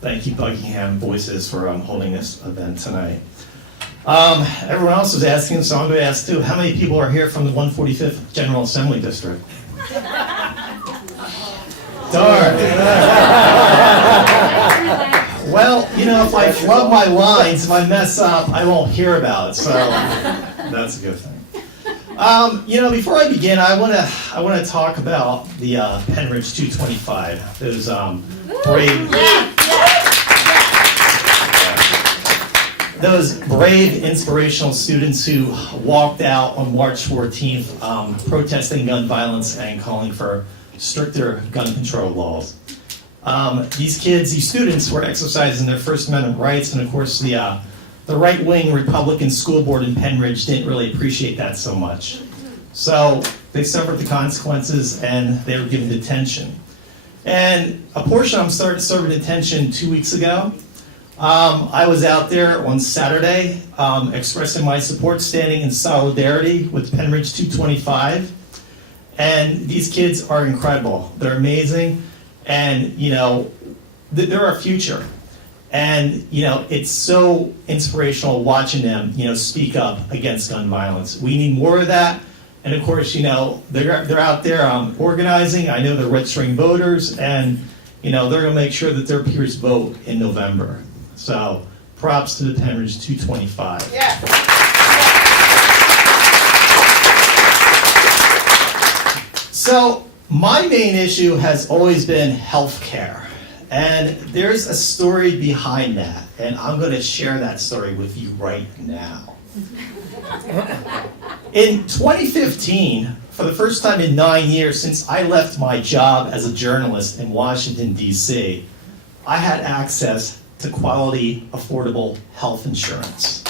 thank you, Buckingham Voices, for holding this event tonight. Everyone else was asking, so I'm going to ask too. How many people are here from the 145th General Assembly District? Darn. Well, you know, if I flub my lines, if I mess up, I won't hear about it. So that's a good thing. You know, before I begin, I want to talk about the Penridge 225. Those brave, inspirational students who walked out on March 14th, protesting gun violence and calling for stricter gun control laws. These kids, these students, were exercising their First Amendment rights, and of course the right-wing Republican school board in Penridge didn't really appreciate that so much. So they suffered the consequences, and they were given detention. And a portion of them started serving detention 2 weeks ago. I was out there on Saturday expressing my support, standing in solidarity with Penridge 225. And these kids are incredible. They're amazing. And, you know, they're our future. And, you know, it's so inspirational watching them, you know, speak up against gun violence. We need more of that. And, of course, you know, they're out there organizing. I know they're registering voters. And, you know, they're going to make sure that their peers vote in November. So, props to the Penridge 225. Yeah. So, my main issue has always been health care. And there's a story behind that. And I'm going to share that story with you right now. In 2015, for the first time in 9 years since I left my job as a journalist in Washington, D.C., I had access to quality, affordable health insurance.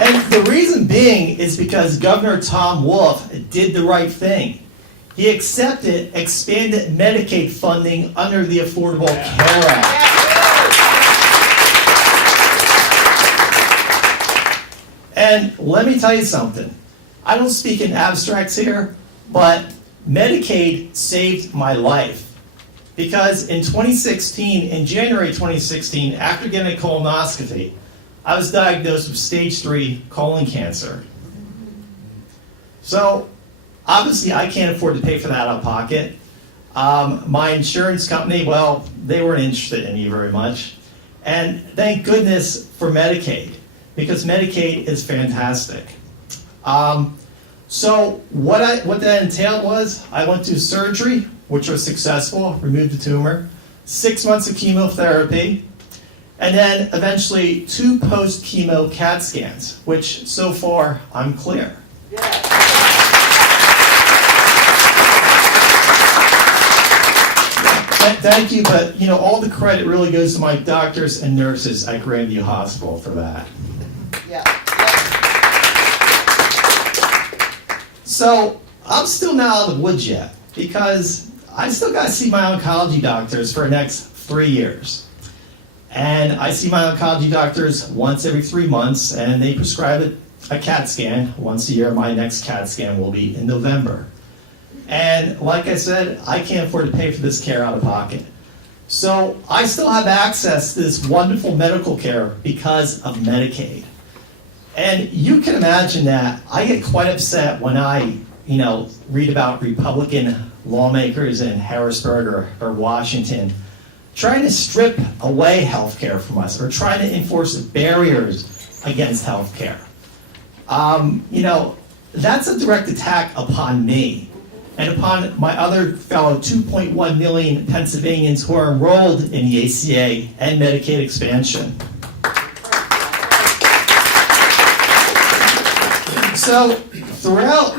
And the reason being is because Governor Tom Wolf did the right thing. He accepted expanded Medicaid funding under the Affordable Care Act. And let me tell you something. I don't speak in abstracts here, but Medicaid saved my life. Because in 2016, in January 2016, after getting a colonoscopy, I was diagnosed with stage 3 colon cancer. So, obviously, I can't afford to pay for that out of pocket. My insurance company, well, they weren't interested in me very much. And thank goodness for Medicaid, because Medicaid is fantastic. So what that entailed was I went through surgery, which was successful, removed the tumor, 6 months of chemotherapy, and then eventually 2 post-chemo CAT scans, which so far I'm clear. Thank you, but you know, all the credit really goes to my doctors and nurses at Grandview Hospital for that. Yeah. So I'm still not out of the woods yet, because I still got to see my oncology doctors for the next 3 years. And I see my oncology doctors once every 3 months, and they prescribe a CAT scan once a year. My next CAT scan will be in November. And like I said, I can't afford to pay for this care out of pocket. So I still have access to this wonderful medical care because of Medicaid. And you can imagine that I get quite upset when I, you know, read about Republican lawmakers in Harrisburg or Washington trying to strip away health care from us or trying to enforce barriers against health care. You know, that's a direct attack upon me and upon my other fellow 2.1 million Pennsylvanians who are enrolled in the ACA and Medicaid expansion. So throughout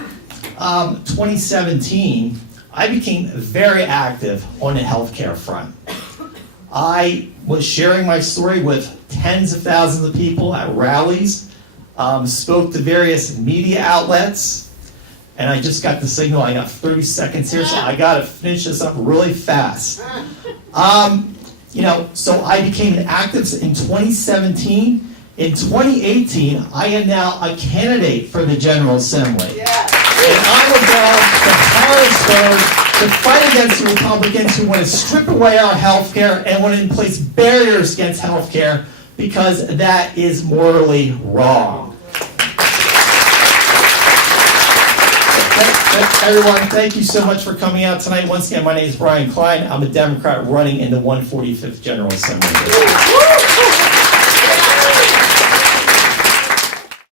2017, I became very active on the healthcare front. I was sharing my story with tens of thousands of people at rallies, spoke to various media outlets, and I just got the signal. I got 30 seconds here, so I got to finish this up really fast. You know, so I became an activist in 2017. In 2018, I am now a candidate for the General Assembly. Yeah. And I will go to Harrisburg to fight against the Republicans who want to strip away our health care and want to place barriers against health care, because that is morally wrong. Everyone, thank you so much for coming out tonight. Once again, my name is Brian Kline. I'm a Democrat running in the 145th General Assembly.